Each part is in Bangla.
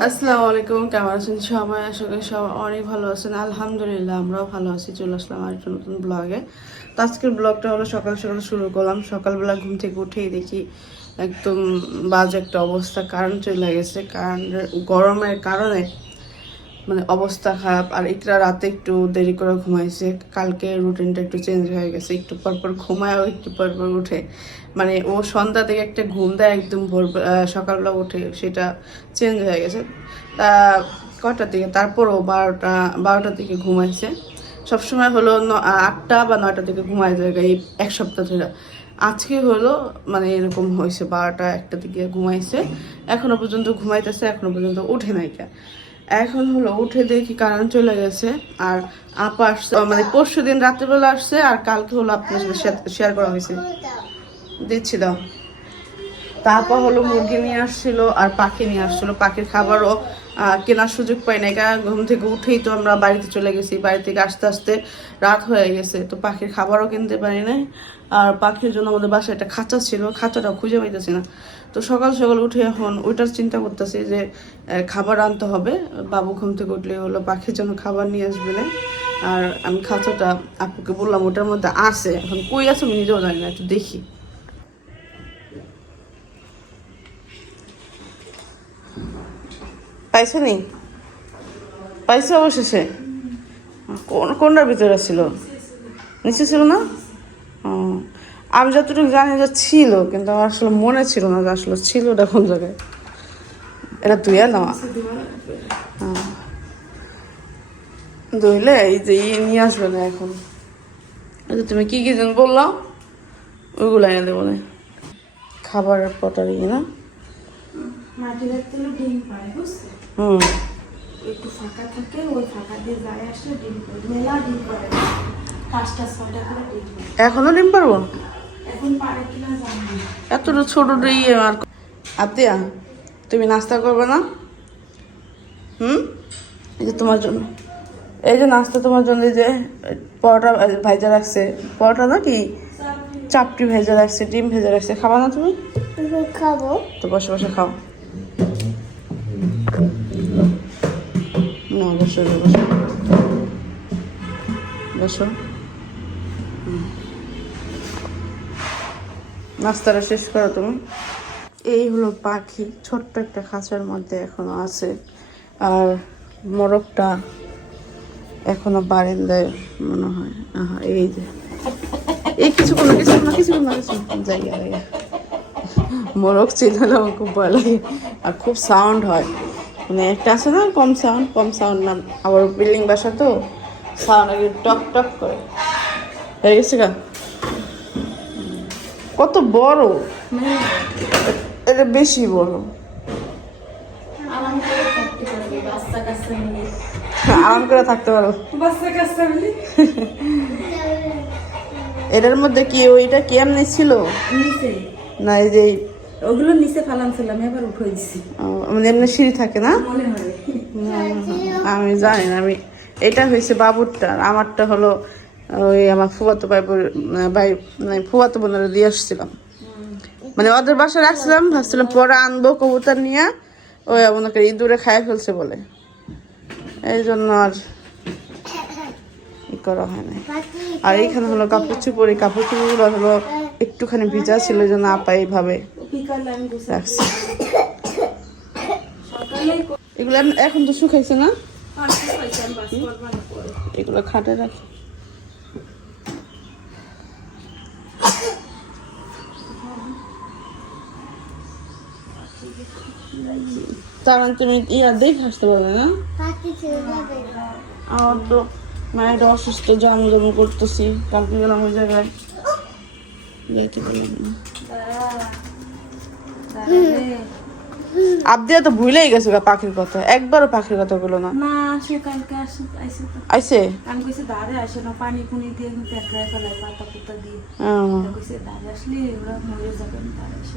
আসসালামু আলাইকুম, কেমন আছেন সবাই? আশা করি সবাই অনেক ভালো আছেন। আলহামদুলিল্লাহ, আমরাও ভালো আছি। চলে আসলাম আরেকটা নতুন ব্লগে তো আজকের ব্লগটা হলো সকাল সকাল শুরু করলাম। সকালবেলা ঘুম থেকে উঠেই দেখি একদম বাজে একটা অবস্থা। কারেন্ট চলে গেছে। কারেন্টের গরমের কারণে মানে অবস্থা খারাপ, আর একটা রাতে একটু দেরি করে ঘুমাইছে। কালকে রুটিনটা একটু চেঞ্জ হয়ে গেছে, একটু পর পর ঘুমায়ও, একটু পর পর উঠে। মানে ও সন্ধ্যা থেকে একটা ঘুম দেয় একদম ভোর সকালবেলা উঠে, সেটা চেঞ্জ হয়ে গেছে। তা কটার দিকে? তারপরও বারোটা, বারোটার দিকে ঘুমাইছে। সবসময় হলো আটটা বা নয়টার দিকে ঘুমাই যায় এই এক সপ্তাহ ধরে। আজকে হলো মানে এরকম হয়েছে, বারোটা একটা দিকে ঘুমাইছে। এখনও পর্যন্ত ঘুমাইতেছে, এখনও পর্যন্ত উঠে নাই কে। এখন হলো উঠে দেখি কারেন্ট চলে গেছে, আর আপা আসছে মানে পরশু দিন রাত্রেবেলা আসছে, আর কালকে হলো আপনার সাথে শেয়ার করা হয়েছে। দিচ্ছি দাও। তারপর হলো মুরগি নিয়ে আসছিল, আর পাখি নিয়ে আসছিল, পাখির খাবারও কেনার সুযোগ পাই নাই। কারণ ঘুম থেকে উঠেই তো আমরা বাড়িতে চলে গেছি। বাড়ি থেকে আসতে আসতে রাত হয়ে গেছে। তো পাখির খাবারও কিনতে পারি নাই। আর পাখির জন্য আমাদের বাসায় একটা খাঁচা ছিল। খাঁচাটা খুঁজে পাইতেছি না। তো সকাল সকাল উঠে এখন ওইটার চিন্তা করতেছি যে খাবার আনতে হবে। বাবু ঘুম থেকে উঠলে হলো পাখির জন্য খাবার নিয়ে আসবে না আর আমি খাঁচাটা আপুকে বললাম, ওটার মধ্যে আছে। এখন কই আছে আমি নিজেও জানি না, একটু দেখি। পাইছো নি? পাইছো অবশেষে। কোন, কোনটার ভিতরে ছিল? নিচে ছিল না? আমি যতটুকু জানি যে ছিল, কিন্তু আমার আসলে মনে ছিল না যে আসলে ছিল ওটা কোন জায়গায়। এটা দুই এলাম ধুইলে এই যে ইয়ে নিয়ে আসবে না এখন। তুমি কি কি যেন বললাম ওইগুলো এনে দেবো না। খাবারের পটার না। মাটির ডিম পায় বুঝছে? হুম। একটু ফাঁকা থাকে ওই ফাঁকা দিয়ে যায় আসলে ডিম মেলা ডিম পারে পাঁচটা ছয়টা করে ডিম এখনও ডিম পারব? এখন পারে কিনা জানি এতটা ছোট ইয়ে আর আতিয়া তুমি নাস্তা করবে না? হুম? এই যে তোমার জন্য। এই যে নাস্তা তোমার জন্য এই যে পরোটা ভাইজা রাখছে। পরোটা না কি? চাপটি ভেজা রাখছে ডিম ভেজা রাখছে। খাবা না তুমি? খাব। তো বসে বসে খাও। বসো বসো। বসো। নাস্তাটা শেষ করো তুমি। এই হলো পাখি, ছোট্ট একটা খাঁচার মধ্যে এখনও আছে। আর মোরগটা এখনও বারান্দায় মনে হয়। আহা, এই যে। এই কিছু কোনো কিছু না কিছু না কিছু জায়গা জায়গা। মোরগ চিল্লালে আমার খুব ভয় লাগে আর খুব সাউন্ড হয়। মানে একটা আছে না কম সাউন্ড কম সাউন্ড না আবার বিল্ডিং বাসা তো সাউন্ড আগে টক টক করে। হয়ে গেছে গা। কত বড়। এটা বেশি বড়। আরাম করে থাকতে পারো। এটার মধ্যে কি ওইটা কেমনি ছিল? না এই যে ওগুলো নিচে ফালানছিলাম এবার উঠে দিছি। মানে এমনি সিঁড়ি থাকে না? আমি জানি না আমি এটা হয়েছে বাবুরটা আমারটা হলো ওই আমার ফুয়াতো ভাই ভাই মানে ফুয়াতো বোনেরা দিয়ে আসছিলাম। মানে ওদের বাসায় রাখছিলাম ভাবছিলাম পরে আনব কবুতর নিয়ে ওই ওনাকে ইঁদুরে খায় ফেলছে বলে। এই জন্য আর করা হয় না আর এইখানে হলো কাপড় চুপড়ি কাপড় চুপড়গুলো হলো একটুখানি ভিজা ছিল জন্য আপা এইভাবে রাখছি। এগুলো এখন- তো শুকাইছে না? পরে। এগুলো খাটে রাখি। তার মানে তুমি ইয়া দেখে আসতে পারবে না? আমার তো মায়ের অসুস্থ জম জম করতেছি। কালকে গেলাম ওই জায়গায়। যাইতে পারলাম না। আবদিয়া তো ভুলেই গেছে গা পাখির কথা। একবারও পাখির কথা বলো না। না সে কালকে তো। আইসে? আমি কইছে দাঁড়ে আসে না পানি পুনি দিয়ে পেটরায় পাতা পুতা দিয়ে। কইছে দাঁড়ে আসলে ওরা মরে যাবে আমি আসে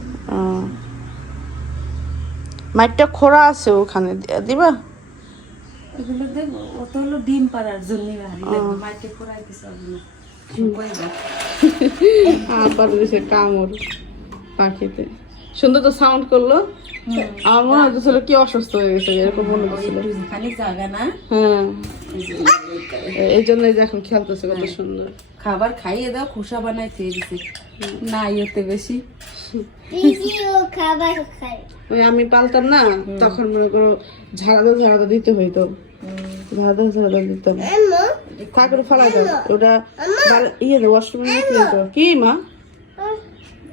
মাইটটা খোরা আছে ওখানে দিবা? এগুলো দেখব ও হলো ডিম পাড়ার জন্য মাইকে পড়াই দিছে আবার কামড় পাখিতে। সুন্দর তো সাউন্ড করল। আমার মনে হচ্ছিল কি অসুস্থ হয়ে গেছে এরকম মনে হচ্ছিল। খালি জায়গা না? হ্যাঁ। এই জন্যই যে এখন খেলতেছে কত সুন্দর। খাবার খাইয়ে দাও খোসা বানাই খেয়ে দিছে। না ইয়েতে বেশি। ওই আমি পালতাম না তখন মনে করো ঝাড়া ঝাড়া দিতে হইতো। ঝাড়া ঝাড়া দিতাম। কাকুর ফালা দাও ওটা ইয়ে দাও ওয়াশরুমে কি মা?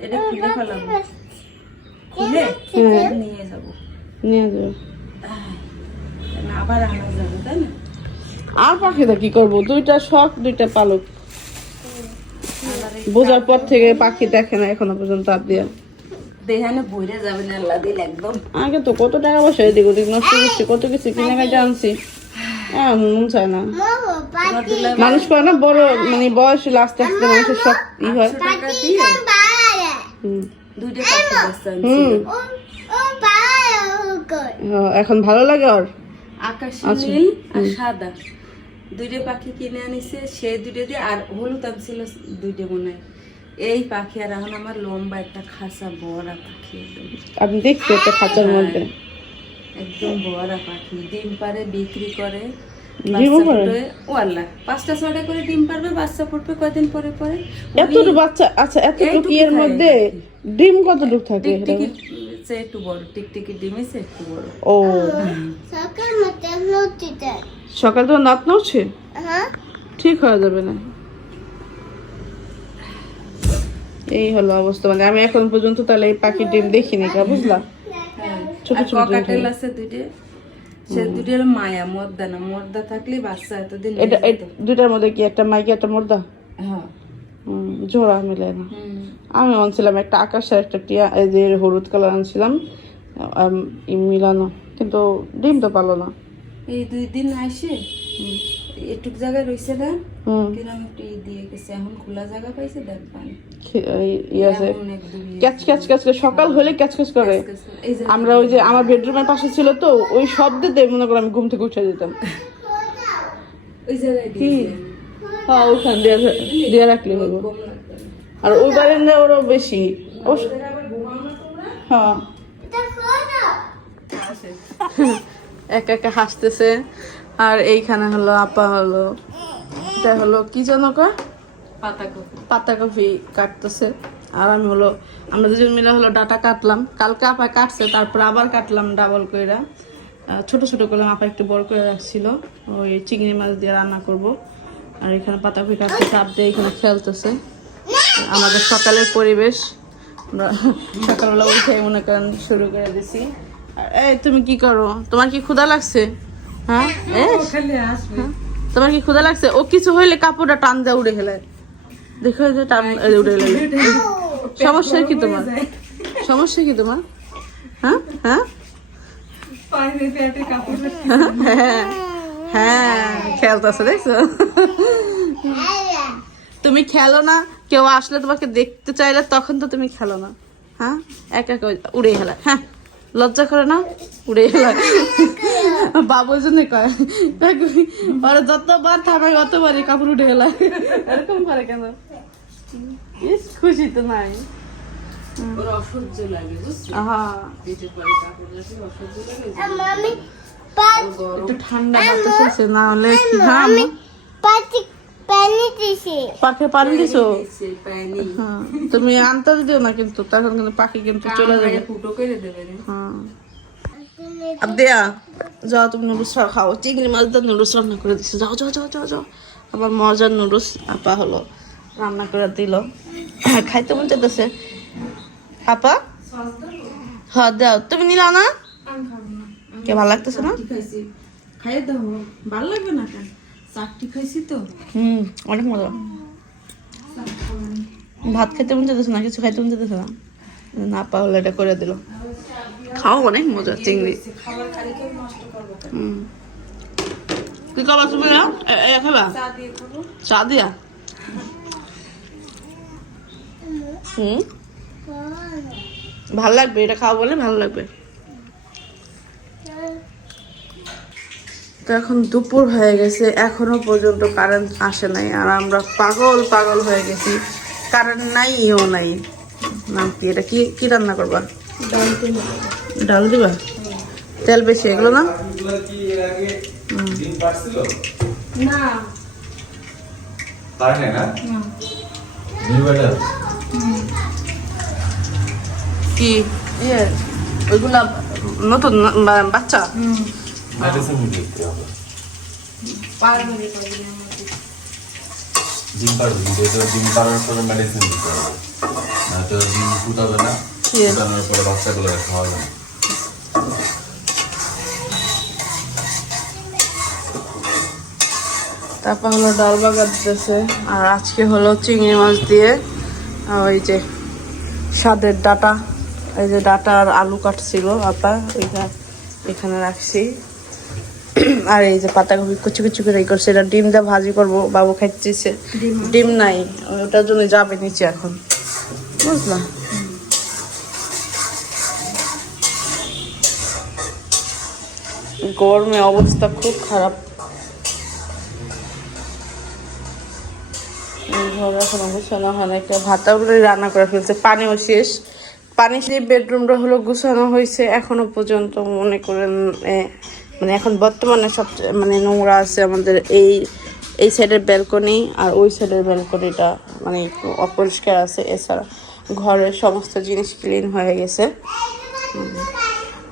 এটা খুলে ফেলাবো। খুলে হ্যাঁ। নিয়ে যাব। নিয়ে যাও না আবার আনা যাবে তাই না? আর পাখিটা কি করব? দুইটা শখ দুইটা পালক। বোঝার পর থেকে পাখি দেখে না এখনও পর্যন্ত আর দিয়ে। দেহানে যাবে না একদম। আগে তো কত টাকা পয়সা এদিক ওদিক নষ্ট করছি কত কিছু কিনে কাজে আনছি। হ্যাঁ মন চায় না। মানুষ করে না বড় মানে বয়স হলে আস্তে আস্তে মানুষের সব ই হয়। হুম। দুইটা পাখি বাচ্চা হুম। হ্যাঁ, এখন ভালো লাগে ওর? আকাশি আচ্ছা। নীল আর সাদা। দুইটা পাখি কিনে আনিছে সে দুইটা দিয়ে আর হলুদ আনছিল দুইটা মনে এই পাখি আর এখন আমার লম্বা একটা খাসা বড়া পাখি আমি দেখছি একটা খাঁচার মধ্যে। একদম বড়া পাখি। ডিম পারে বিক্রি করে। পাঁচটা ছয়টা করে ডিম পারবে বাচ্চা ফুটবে কয়দিন পরে পরে? এতটুকু বাচ্চা আচ্ছা এতটুকু ইয়ের মধ্যে ডিম কতটুকু থাকে সে একটু বড় টিকটিকি ডিমে সে একটু বড়। ও। সকাল তো নাত নড়ছে? ঠিক হয়ে যাবে না। এই হলো অবস্থা মানে আমি এখন পর্যন্ত তাহলে এই পাখির ডিম দেখিনি কা বুঝলা? ছোট ছোট আছে দুইটা? সে দুইটার মায়া মর্দা না মর্দা থাকলে বাচ্চা এতদিন এটা। দুটার মধ্যে কি একটা মাইকি একটা মর্দা? হ্যাঁ। জোড়া মিলে না। আমি আনছিলাম একটা আকাশের একটা টিয়া এই যে হলুদ কালার আনছিলাম মিলানো কিন্তু ডিম তো পালো না। এই দুই দিন আসে এটুক জায়গায় রয়েছে না কিরম একটু ই দিয়ে গেছে? এখন খোলা জায়গা পাইছে দেখবান খে- এই- ই আছে। এমন এক দুই ক্যাচ ক্যাচ ক্যাচ সকাল হলে ক্যাচ ক্যাচ করে। আমরা ওই যে আমার বেডরুমের পাশে ছিল তো ওই শব্দে মনে করো আমি ঘুম থেকে উঠে যেতাম। ওই জায়গায় কি? হ্যাঁ ওখান দিয়ে দিয়ে রাখলে না। আর ওই বারান্দা ওরও বেশি। ও- হ্যাঁ। একা একা হাসতেছে। আর এইখানে হলো আপা হলো এটা হলো কি যেন কয় পাতা কপি কাটতেছে। আর আমি হলো আমরা দুজন মিলে হলো ডাটা কাটলাম। কালকে আপা কাটছে তারপর আবার কাটলাম ডাবল কইরা। ছোট ছোট করলাম আপা একটু বড় করে রাখছিল। ওই চিংড়ি মাছ দিয়ে রান্না করব। আর এখানে পাতা কফি কাটছে চাপ দিয়ে এখানে খেলতেছে। আমাদের সকালের পরিবেশ। আমরা সকালবেলা উঠে মনে করেন শুরু করে দিছি। আর এই তুমি কি করো? তোমার কি ক্ষুধা লাগছে? হ্যাঁ? আসবে। তোমার কি ক্ষুধা লাগছে? ও কিছু হইলে কাপড়টা টান দিয়ে উড়ে গেলে। দেখো যে টান উড়ে গেলে। সমস্যা কি তোমার? সমস্যা কি তোমার? হ্যাঁ? হ্যাঁ? হ্যাঁ হ্যাঁ খেলতেছে দেখছ? তুমি খেলো না কেউ আসলে তোমাকে দেখতে চাইলে তখন তো তুমি খেলো না। হ্যাঁ? একা একা উড়ে গেলা। হ্যাঁ? লজ্জা করে না? উড়ে গেলা। বাবুর জন্য কয় ওরা যতবার থামাই অতবারই কাপড় উঠে গেলা। এরকম করে কেন? ইস, খুশি তো নাই। অসহ্য লাগে একটু ঠান্ডা বাতাস আছে না হলে কি হ্যাঁ পাখি পানি দিছো। হ্যাঁ তুমি আনতে দিও না কিন্তু তখন কিন্তু পাখি কিন্তু চলে যাবে। ফুটো করে দেবে রে। হ্যাঁ আব্দিয়া যাও তুমি নুডলস খাও। চিংড়ি মাছ দিয়ে নুডলস রান্না করে দিচ্ছি যাও যাও যাও যাও যাও। আমার মজার নুডলস আপা হলো রান্না করে দিল। খাইতে মন চাইতেছে। আপা? হ্যাঁ দাও। তুমি নিলা না? কে ভালো লাগতেছে না? খাইয়ে দাও। ভালো লাগবে না কেন? চারটি খাইছি তো। হুম অনেক মজা। ভাত খাইতে মন চাইতেছে না কিছু খাইতে মন চাইতেছে না। না পাহলে এটা করে দিল। খাও অনেক মজা চিংড়ি। কি খাবা তুমি এ খাবা? চা দিয়ে দিয়া? হুম? ভালো লাগবে এটা খাওয়া বলে ভালো লাগবে। তো এখন দুপুর হয়ে গেছে এখনও পর্যন্ত কারেন্ট আসে নাই আর আমরা পাগল পাগল হয়ে গেছি। কারেন্ট নাই ইও নাই। নাম কি এটা কি কি রান্না করবা? ডাল দিবা? তেল বেশি এগুলো না? কি এর আগে ডিম পারছিল না। পারে না? না। ডিম বাটা কি? ইয়ে ওইগুলা নতুন বাচ্চা? ডিম পারবে কিন্তু ডিম পারার পরে মেডিসিন দিতে হবে। না তো ডিম ফুটাবে না ফুটানোর পরে বাচ্চাগুলো খাওয়া যাবে তারপর হলো ডাল বাগার দিতেছে। আর আজকে হলো চিংড়ি মাছ দিয়ে ওই যে স্বাদের ডাটা এই যে ডাটা আর আলু কাটছিল আপা ওইটা এখানে রাখছি। আর এই যে পাতাকপি কুচি কুচি করে করছে এটা ডিম দিয়ে ভাজি করব বাবু খাইতেছে। ডিম ডিম নাই ওটার জন্য যাবে নিচে এখন। বুঝলা? গরমে অবস্থা খুব খারাপ। ঘর এখনও গুছানো হয় না একটা ভাতাগুলো রান্না করে ফেলছে, পানিও শেষ। পানি সেই বেডরুমটা হলো গুছানো হয়েছে, এখনও পর্যন্ত মনে করেন মানে এখন বর্তমানে সবচেয়ে মানে নোংরা আছে আমাদের এই এই সাইডের ব্যালকনি আর ওই সাইডের ব্যালকনিটা মানে একটু অপরিষ্কার আছে। এছাড়া ঘরের সমস্ত জিনিস ক্লিন হয়ে গেছে।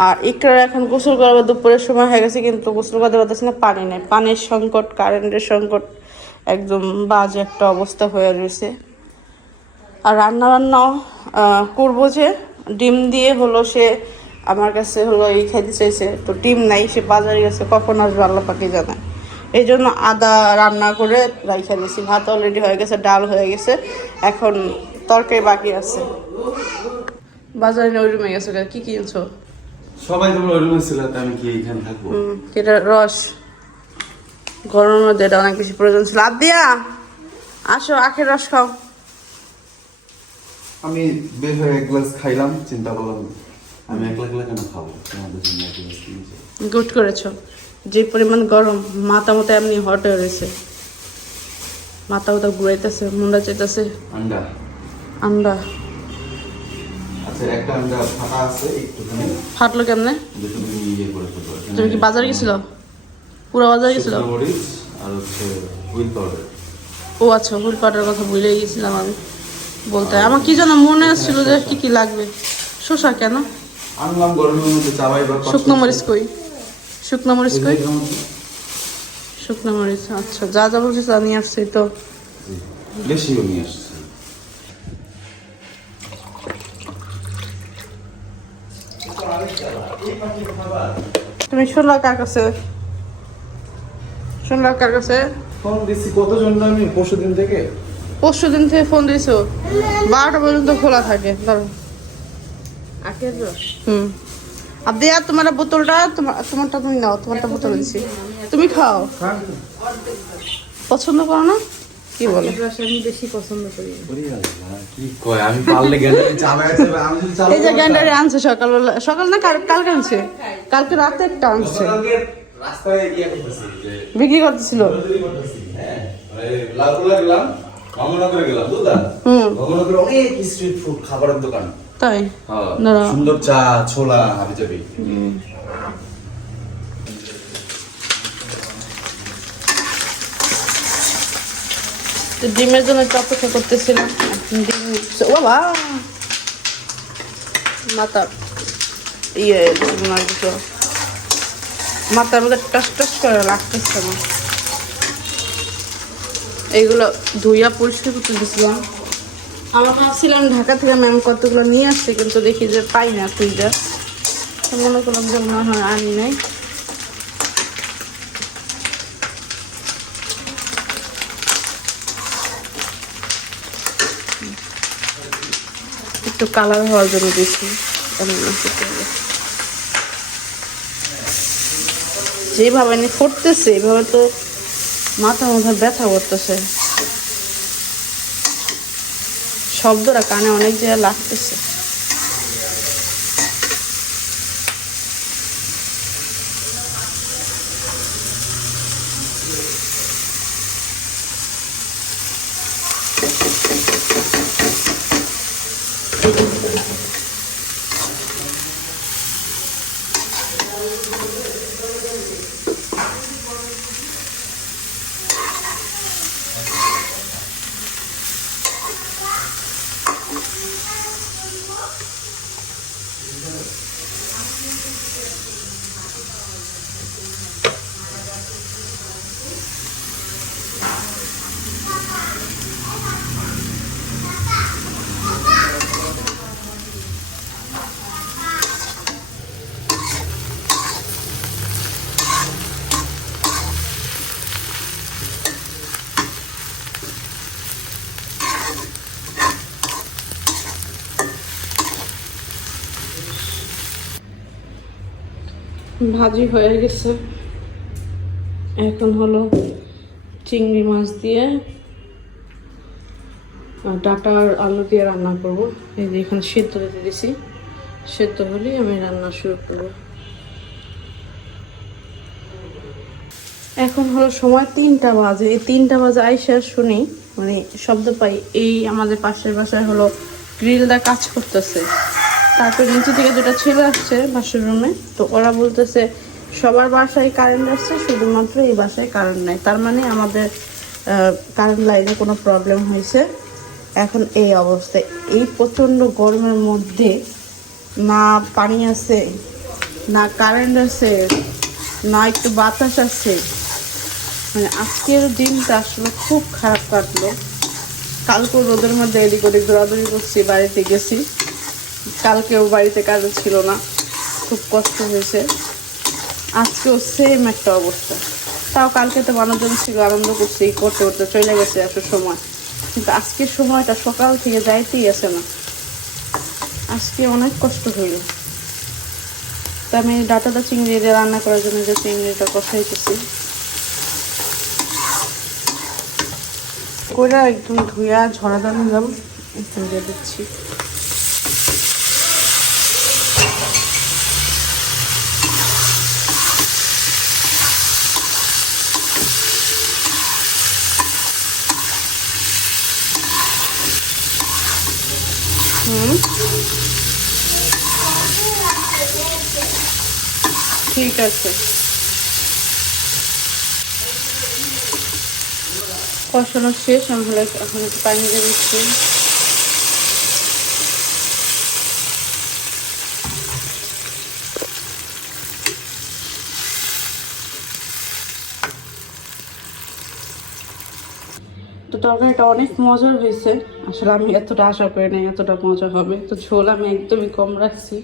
আর একটু এখন গোসল করাবার দুপুরের সময় হয়ে গেছে, কিন্তু গোসল করতে পারতেছি না, পানি নেই। পানির সংকট কারেন্টের সংকট। একদম বাজে একটা অবস্থা হয়ে রয়েছে। আর রান্না বান্নাও আহ, করব যে ডিম দিয়ে হলো সে আমার কাছে হলো এই খাইতে চাইছে তো ডিম নাই সে বাজারে গেছে কখন আসবে আল্লাহ পাকে জানে। এই জন্য আদা রান্না করে রাইখা দিয়েছি ভাত অলরেডি হয়ে গেছে ডাল হয়ে গেছে এখন তরকারি বাকি আছে। বাজারে ওই রুমে গেছে কি কিনছো? সবাই তোমরা ওই রুমে ছিল আমি কি এখানে থাকব? এটা রস? গরমের মধ্যে এটা অনেক বেশি প্রয়োজন ছিল। আর দিয়া আসো আখের রস খাও। আমি বের হয়ে এক গ্লাস খাইলাম চিন্তা করলাম আমি একলা একলা কেন খাব? তোমাদের জন্য এক গ্লাস গুড করেছ। যে পরিমাণ গরম মাথা মতো এমনি হট হয়ে রয়েছে। মাথা মতো ঘুরাইতেছে মুন্ডা চাইতেছে। আন্ডা? আন্ডা। আচ্ছা একটা আন্ডা ফাটা আছে একটুখানি। ফাটলো কেমনে? ইয়ে তুমি কি বাজারে গেছিল? পুরো বাজারে গেছিল? আর হচ্ছে হুইল পাউডার। ও আচ্ছা হুল পাটার কথা ভুলে গেছিলাম আমি। বলতে আমার কি যেন মনে আসছিল যে কি কি লাগবে। শসা কেন? আনলাম গরমের মধ্যে চাবাই বা শুকনো মরিচ কই? শুকনো মরিচ কই? শুকনো মরিচ আচ্ছা যা যা বলছিস তা নিয়ে আসছি তো। বেশিও নিয়ে আসছি। তুমি শুনলা কার কাছে? শুনলা কার কাছে? ফোন দিচ্ছি কতজন আমি পরশু দিন থেকে? পরশু দিন থেকে ফোন দিয়েছ বারোটা পর্যন্ত খোলা থাকে ধরো। আখের রস? হুম। আর দেয়া তোমার বোতলটা তোমার তোমারটা তুমি নাও তোমারটা বোতল দিচ্ছি তুমি খাও। পছন্দ করো না? কি বলো? আমি বেশি পছন্দ করি কি কয়? আমি পারলে গেলে চালাই আমি যদি চালাই এই যে গ্যান্ডারে আনছে সকালবেলা সকাল না কাল- কালকে আনছে? কালকে রাতে একটা আনছে। রাস্তায় ইয়ে করতেছি যে বিক্রি করতেছিল। হ্যাঁ। মানে গেলাম ভ্রমণনগরে গেলাম বুঝলা? ভ্রমণনগরে অনেক স্ট্রিট ফুড খাবারের দোকান। তাই? হ্যাঁ, সুন্দর চা ছোলা হাবি যাবি তো ডিমের জন্য একটু অপেক্ষা করতেছিলাম। ডিম ও বাবা! মাথা ইয়ে মাথার মধ্যে টাস টাস করে লাগতেছে না। এইগুলো ধুইয়া পরিষ্কার করতে দিয়েছিলাম আমার ভাবছিলাম ঢাকা থেকে ম্যাম কতগুলো নিয়ে আসছে, কিন্তু দেখি যে পাই না খুঁজে। মনে করলাম যে মনে হয় আনি নাই। একটু কালার হওয়ার জন্য দিয়েছি এমন আছে তেলে। যেভাবে আমি ফুটতেছে এভাবে তো মাথা মাথা ব্যথা করতেছে। শব্দটা কানে অনেক জায়গায় লাগতেছে। ভাজি হয়ে গেছে। এখন হলো চিংড়ি মাছ দিয়ে ডাটা আর আলু দিয়ে রান্না করব। এই যে এখানে সিদ্ধ দিতে দিছি সিদ্ধ হলেই আমি রান্না শুরু করব। এখন হলো সময় তিনটা বাজে। এই তিনটা বাজে আইসা শুনি মানে শব্দ পাই। এই আমাদের পাশের বাসায় হলো গ্রিলটা কাজ করতেছে। তারপর নিচে থেকে দুটো ছেলে আসছে বাসার রুমে তো ওরা বলতেছে, সবার বাসায় কারেন্ট আসছে, শুধুমাত্র এই বাসায় কারেন্ট নাই। তার মানে আমাদের কারেন্ট লাইনে কোনো প্রবলেম হয়েছে। এখন এই অবস্থায় এই প্রচণ্ড গরমের মধ্যে না পানি আছে, না কারেন্ট আছে, না একটু বাতাস আছে। মানে আজকের দিনটা আসলে খুব খারাপ কাটলো। কালকে রোদের মধ্যে এদিক ওদিক দৌড়াদৌড়ি করছি, বাড়িতে গেছি। কালকেও বাড়িতে কাজ ছিল না। খুব কষ্ট হয়েছে। আজকেও সেম একটা অবস্থা। তাও কালকে তো মানুষজন ছিল, আনন্দ করছি করতে করতে চলে গেছে আসার সময়। কিন্তু আজকের সময়টা সকাল থেকে যাইতেই আসে না। আজকে অনেক কষ্ট হইল। তা আমি ডাটাটা চিংড়ি দিয়ে রান্না করার জন্য যে চিংড়িটা কষাইতেছি। করে একদম ধুয়া ঝরাদা নিলাম একটু দিয়ে দিচ্ছি হুম ঠিক আছে। কষানো শেষ, আমি হলে এখন একটু পানি দিয়ে দিচ্ছি। তো তরকারিটা অনেক মজার হয়েছে। আসলে আমি এতটা আশা করি নাই এতটা মজা হবে। তো ঝোল আমি একদমই কম রাখছি।